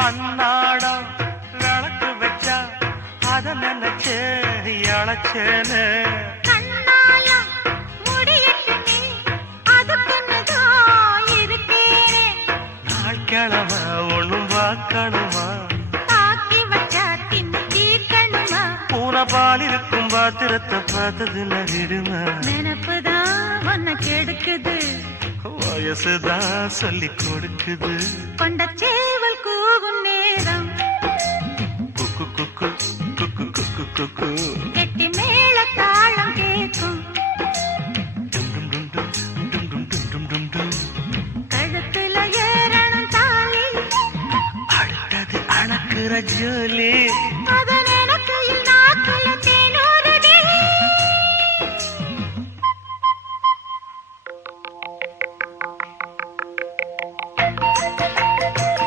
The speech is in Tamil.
அன்னாடம் விளக்கு வச்சா அத நினைச்சே அழைச்சேன்னு நாள் கிழமை ஒண்ணும் பார்க்கணுமா பூனை பால் இருக்கும் பாத்திரத்தை பார்த்தது நகிடுமா நினப்புதான் ஒன்ன கெடுக்குது வயசுதான் சொல்லி கொடுக்குது கொண்ட சேவல் கூகும் நேரம் குக்கு குக்கு குக்கு குக்கு குக்கு கெட்டி மேல தாளம் கேட்கும் கழுத்துல ஏறணும் தாலி அடுத்தது அணக்குற ஜோலி